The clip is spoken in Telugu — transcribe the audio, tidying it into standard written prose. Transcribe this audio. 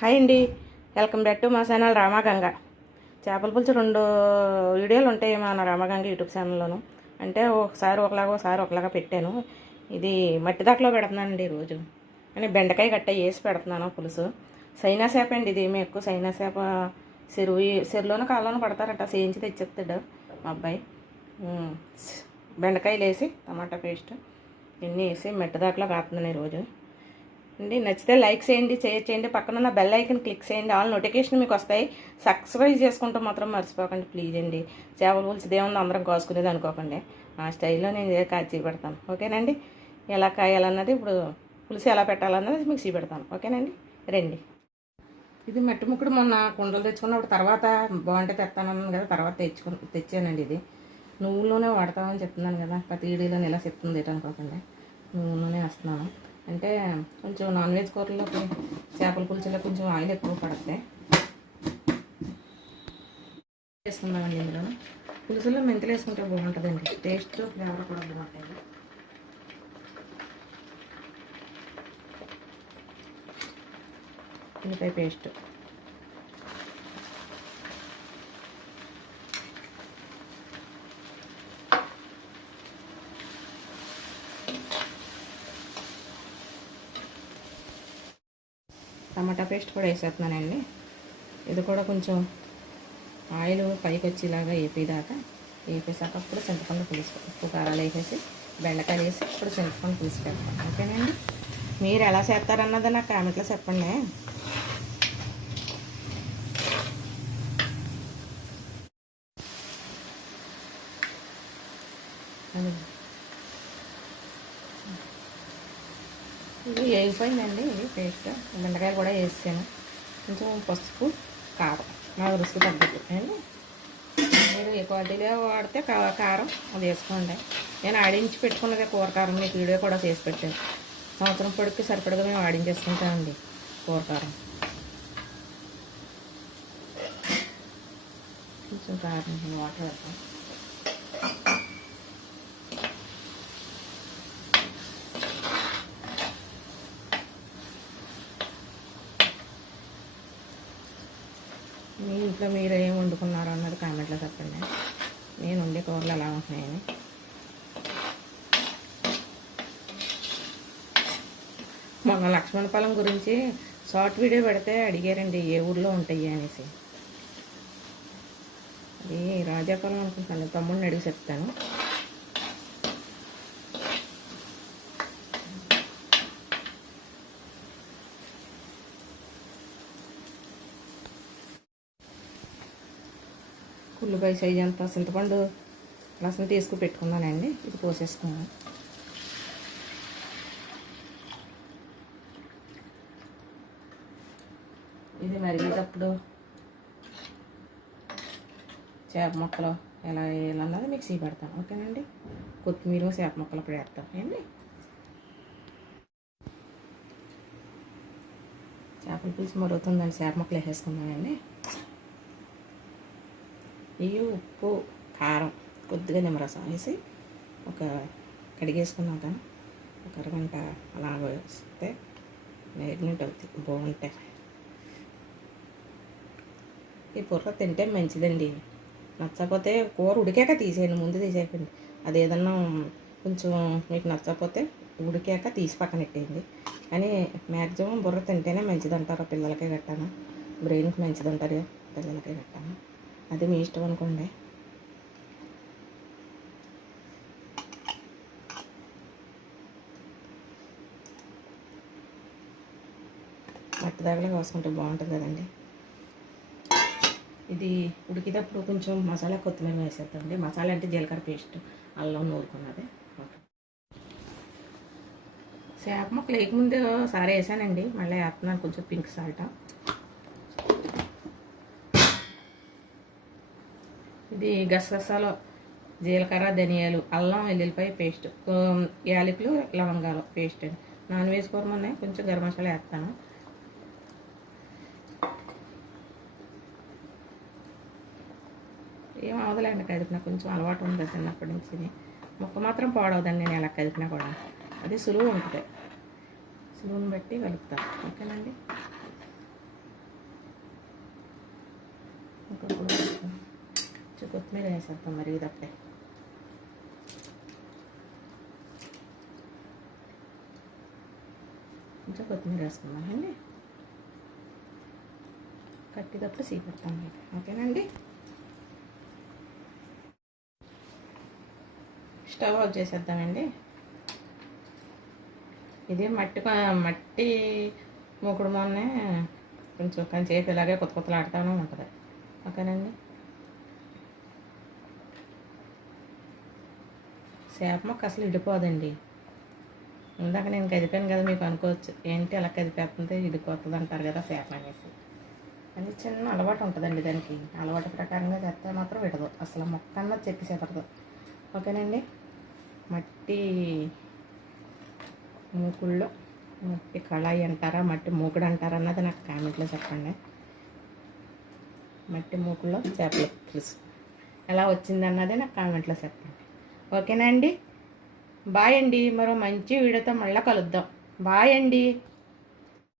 హాయ్ అండి, వెల్కమ్ బ్యాక్ టు మా ఛానల్ రామగంగ. చేపల పులుసు 2 వీడియోలు ఉంటాయి మన రామగంగ యూట్యూబ్ ఛానల్లోను. అంటే ఒకసారి ఒకలాగా పెట్టాను. ఇది మట్టి దాకలో పెడుతున్నానండి ఈరోజు. అని బెండకాయ గట్ట వేసి పెడుతున్నాను పులుసు. సైనా చేప అండి ఇది. మేము ఎక్కువ సైనా చేప చెరువులోనూ కాళ్ళలోనూ పడతారట, చేయించి తెచ్చేస్తాడు మా అబ్బాయి. బెండకాయలు వేసి టమాటా పేస్ట్ ఇవన్నీ వేసి మట్టి దాకలో కాస్తున్నాను ఈరోజు అండి. నచ్చితే లైక్ చేయండి, షేర్ చేయండి, పక్కన ఉన్న బెల్ ఐకన్ క్లిక్ చేయండి, ఆల్ నోటిఫికేషన్ మీకు వస్తాయి. సబ్స్క్రైబ్ చేసుకుంటూ మాత్రం మర్చిపోకండి ప్లీజ్ అండి. చేపల పులుసు దేవుని అందరం కాసుకునేది అనుకోకండి, ఆ స్టైల్లో నేను కాచి పెడతాను. ఓకేనండి. ఎలా కాయాలన్నది ఇప్పుడు పులుసు ఎలా పెట్టాలన్నది మీకు చూపెడతాను. ఓకేనండి, రండి. ఇది మట్టి ముక్కుడు మొన్న కుండలు తెచ్చుకున్నప్పుడు తర్వాత బాగుంటే తెస్తానన్నాను కదా, తర్వాత తెచ్చానండి. ఇది నువ్వులోనే వాడతామని చెప్తున్నాను కదా, ప్రతి వీడియోలో ఇలా చెప్తుంది అనుకోకండి. నువ్వులోనే వేస్తున్నాను. అంటే కొంచెం నాన్ వెజ్ కూరలో చేపల పులుసులో కొంచెం ఆయిల్ ఎక్కువ పడుతుంది. వేసుకుందామండి. ఇందులో పులుసులో మెంతులు వేసుకుంటే బాగుంటుందండి, టేస్ట్ ఫ్లేవర్ కూడా బాగుంటుంది. ఉల్లిపాయ పేస్ట్, టమాటా పేస్ట్ కూడా వేసేస్తున్నానండి. ఇది కూడా కొంచెం ఆయిల్ పైకి వచ్చేలాగా వేపేదాకా వేపేసాక అప్పుడు చింతపండు పులుసు, ఉప్పు కారాలు వేసేసి బెండకాయలు వేసి ఇప్పుడు చింతపండు పులుసు పెడతాను. ఓకేనండి. మీరు ఎలా చేస్తారన్నది నాకు కామెంట్లో చెప్పండి. ఇది వేగిపోయిందండి. ఇది పేస్ట్ బెండకాయలు కూడా వేసాను. కొంచెం పసుపు, కారం నా రుచికి తగ్గట్టు అండి. మీరు ఏ క్వాలిటీలో వాడితే కారం అది వేసుకోండి. నేను ఆడించి పెట్టుకున్నదే కూర కారం, మీకు వీడియో కూడా చేసి పెట్టాను. సంవత్సరం పొడికి సరిపడగా మేము ఆడించేసుకుంటామండి కూర కారం. కొంచెం కారం వాటర్ వేస్తాం. మీ ఇంట్లో మీరు ఏం వండుకున్నారో అన్నది కామెంట్లో చెప్పండి. నేను వండే కూరలు ఎలా ఉంటున్నాయని. మొన్న లక్ష్మణ ఫలం గురించి షార్ట్ వీడియో పెడితే అడిగారండి ఏ ఊర్లో ఉంటాయి అనేసి. అది రాజాఫలం అనుకుంటాను, తమ్ముడిని అడిగి చెప్తాను. ఉల్లిపాయ సైజ్ అంతా చింతపండు రసం తీసుకు పెట్టుకున్నానండి. ఇది పోసేసుకున్నాను. ఇది మరిగేటప్పుడు చేప ముక్కలు ఎలా వేయాలన్నది మిక్సీ పెడతాను. ఓకేనండి. కొత్తిమీర చేప ముక్కలు అప్పుడు వేస్తాను అండి. చేపల పులుసు మరుగుతుందండి, చేప ముక్కలు వేసేసుకున్నానండి. ఇవి ఉప్పు, కారం, కొద్దిగా నిమ్మరసం వేసి కడిగేసుకున్నాక ఒక అరగంట అలా వేస్తే మ్యారినేట్ అవుతుంది, బాగుంటాయి. ఈ బుర్ర తింటే మంచిదండి. నచ్చకపోతే కూర ఉడికాక తీసేయండి, ముందు తీసేయకండి. అది ఏదన్నా కొంచెం మీకు నచ్చకపోతే ఉడికాక తీసి పక్కన పెట్టేయండి. కానీ మ్యాక్సిమం బుర్ర తింటేనే మంచిదంటారు పిల్లలకే గట్టాను, బ్రెయిన్కి మంచిదంటారు పిల్లలకే గట్టాను. అది మీ ఇష్టం అనుకోండి. మట్టి దాగలో కోసుకుంటే బాగుంటుంది కదండి. ఇది ఉడికేటప్పుడు కొంచెం మసాలా కొత్తిమీర వేసేద్దామండి. మసాలా అంటే జీలకర్ర పేస్ట్, అల్లం నూరుకున్నది. చేప ముక్కలు వేయకముందే ఒకసారి వేసానండి, మళ్ళీ వేస్తున్నాను కొంచెం పింక్ సాల్ట్. ఇది గసగసాలు, జీలకర్ర, ధనియాలు, అల్లం వెల్లుల్లిపాయ పేస్ట్, యాలకులు, లవంగాలు పేస్ట్ అండి. నాన్ వెజ్ కూర మొన్న కొంచెం గరం మసాలా వేస్తాను. ఏం అవదలేండి, కదిపినా కొంచెం అలవాటు ఉంది చిన్నప్పటి నుంచి. ముక్క మాత్రం పాడవదండి నేను ఎలా కదిపినా కూడా. అది సులువు ఉంటుంది, సులువుని బట్టి కలుపుతాను. ఓకేనండి. కొంచెం కొత్తిమీర వేసేద్దాం మరి ఇదప్పుడే. కొంచెం కొత్తిమీర వేసుకుందామండి. కట్టేటప్పుడు సీపెడతాం మీకు. ఓకేనండి. స్టవ్ ఆఫ్ చేసేద్దామండి. ఇది మట్టి మూకుడు మొన్నే కొంచెం కొంచెంసేపు ఇలాగే కొత్త కొత్తలాడుతూనే ఉంటుంది. ఓకేనండి. చేప మొక్క అసలు ఇడిపోదండి. ఇందాక నేను కదిపాను కదా, మీకు అనుకోవచ్చు ఏంటి అలా కదిపేస్తుంది ఇడిపోతుంది అంటారు కదా చేప అనేసి. అని చిన్న అలవాటు ఉంటుందండి దానికి. అలవాటు ప్రకారంగా చేస్తే మాత్రం విడదు, అసలు మొక్క అన్నది చెక్కి చేపడదు. ఓకేనండి. మట్టి మూకుళ్ళు, మట్టి కళాయి అంటారా, మట్టి మూకుడు అంటారా అన్నది నాకు కామెంట్లో చెప్పండి. మట్టి మూకుల్లో చేపల పులుసు ఎలా వచ్చిందన్నది నాకు కామెంట్లో చెప్పండి. ఓకేనా అండి. బాయ్ అండి. మరో మంచి వీడియోతో మళ్ళీ కలుద్దాం. బాయ్ అండి.